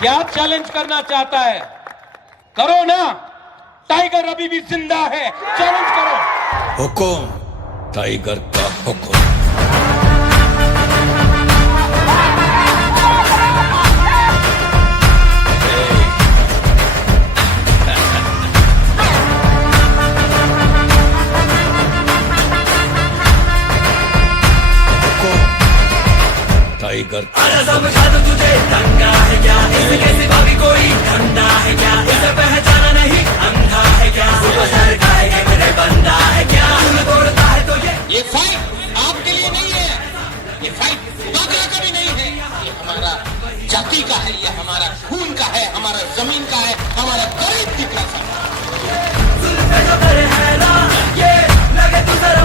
क्या चैलेंज करना चाहता है? करो ना, टाइगर अभी भी जिंदा है, चैलेंज करो। हुकुम टाइगर का हुकुम। टाइगर समझा दो तुझे दंगा है क्या, इसके सिवा भी कोई धंधा है क्या, इसे पहचाना नहीं अंधा है क्या, सुपरस्टार का है ये मेरे बंदा है क्या, तोड़ता है तो ये फाइट आपके लिए नहीं है, ये फाइट बागरा का भी नहीं है, ये हमारा जाति का है, ये हमारा खून का है, हमारा जमीन का है, हमारा गरीब दिख रहा है ना, ये लगे तू जरा